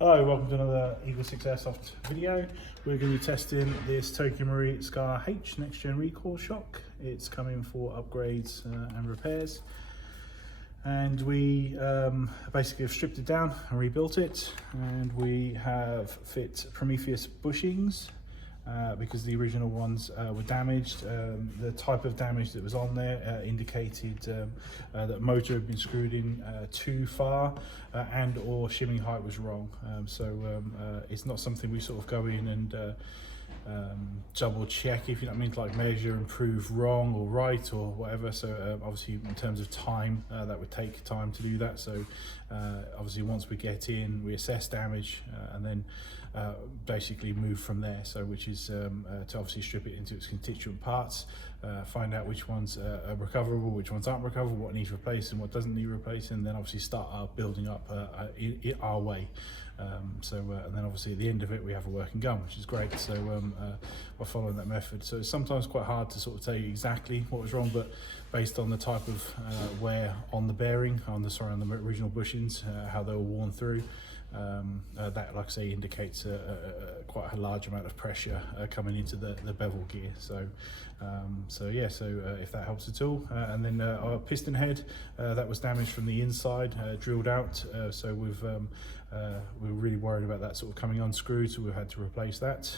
Hello, welcome to another Eagle 6 Airsoft video. We're going to be testing this Tokyo Marine Scar H Next Gen Recoil Shock. It's coming for upgrades and repairs. And we basically have stripped it down and rebuilt it. And we have fit Prometheus Bushings because the original ones were damaged. The type of damage that was on there indicated that the motor had been screwed in too far and or shimming height was wrong. It's not something we sort of go in and double check, if you know what I mean, to like measure and prove wrong or right or whatever. So obviously in terms of time, that would take time to do that. So obviously once we get in, we assess damage and then basically move from there. So which is to obviously strip it into its constituent parts, find out which ones are recoverable, which ones aren't recoverable, what needs replacing, what doesn't need replacing, and then obviously start building up our way. And then obviously at the end of it we have a working gun, which is great. So we're following that method. So it's sometimes quite hard to sort of tell you exactly what was wrong, but based on the type of wear on the bearing, on the original bushings, how they were worn through, that, like I say, indicates quite a large amount of pressure coming into the bevel gear. If that helps at all. And then our piston head that was damaged from the inside, drilled out. We were really worried about that sort of coming unscrewed, so we had to replace that.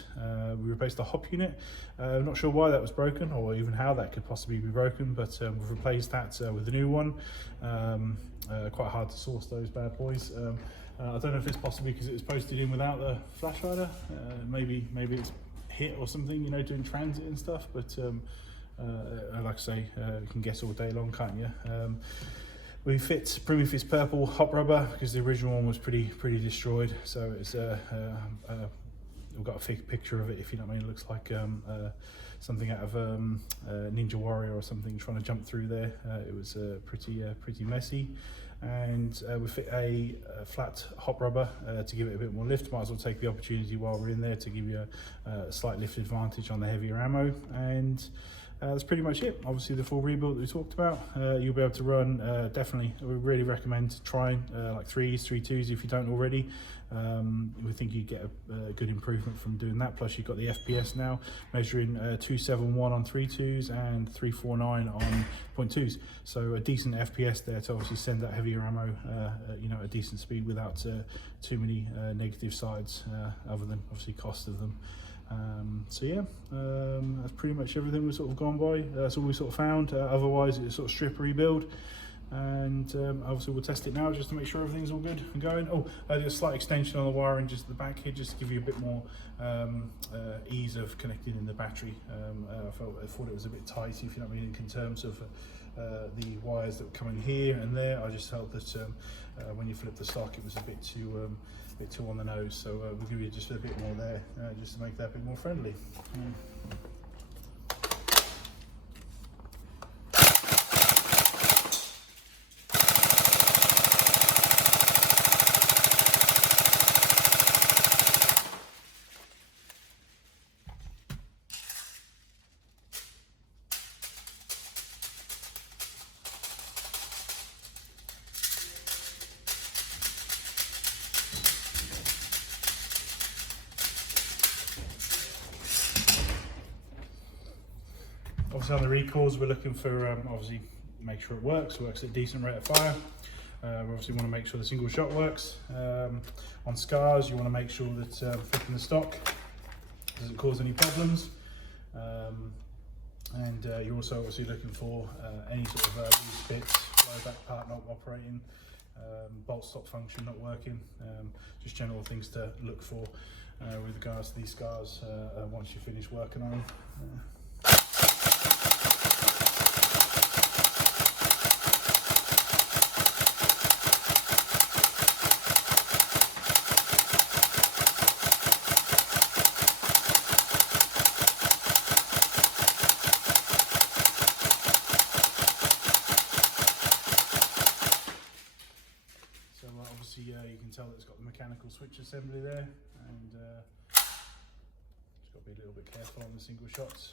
We replaced the hop unit. I'm not sure why that was broken or even how that could possibly be broken, but we've replaced that with a new one. Quite hard to source those bad boys. I don't know if it's possibly because it was posted in without the flash rider. Maybe it's hit or something, you know, doing transit and stuff. But like I say, you can guess all day long, can't you? We fit Prometheus Purple hop rubber because the original one was pretty destroyed. So it's we've got a picture of it, if you know what I mean. It looks like something out of Ninja Warrior or something trying to jump through there. It was pretty messy. And we fit a flat hop rubber to give it a bit more lift. Might as well take the opportunity while we're in there to give you a slight lift advantage on the heavier ammo. And that's pretty much it. Obviously the full rebuild that we talked about, you'll be able to run, definitely, we really recommend trying like 3s, 3.2s if you don't already. We think you get a good improvement from doing that. Plus you've got the FPS now, measuring 271 on 3.2s and 349 on 0.2s. So a decent FPS there to obviously send that heavier ammo, at a decent speed without too many negative sides, other than obviously cost of them. That's pretty much everything we've sort of gone by. That's all we sort of found. Otherwise it's sort of strip rebuild. And obviously we'll test it now just to make sure everything's all good and going. A slight extension on the wiring just at the back here, just to give you a bit more ease of connecting in the battery. I thought it was a bit tight, if you know what I mean, in terms of the wires that were coming here and there. I just felt that when you flip the stock it was a bit too on the nose, so we'll give you just a bit more there, just to make that a bit more friendly. Obviously on the recoils we're looking for, obviously make sure it works at a decent rate of fire. We obviously want to make sure the single shot works. On scars you want to make sure that flipping the stock doesn't cause any problems. You're also obviously looking for any sort of loose bits, blowback part not operating, bolt stop function not working, just general things to look for with regards to these scars once you finish working on them. Obviously you can tell that it's got the mechanical switch assembly there, and just got to be a little bit careful on the single shots.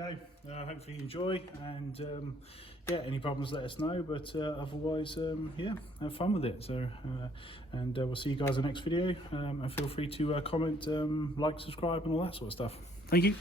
go. Hopefully you enjoy, and yeah, any problems let us know, but otherwise yeah, have fun with it. So and we'll see you guys in the next video, and feel free to comment, like, subscribe and all that sort of stuff. Thank you.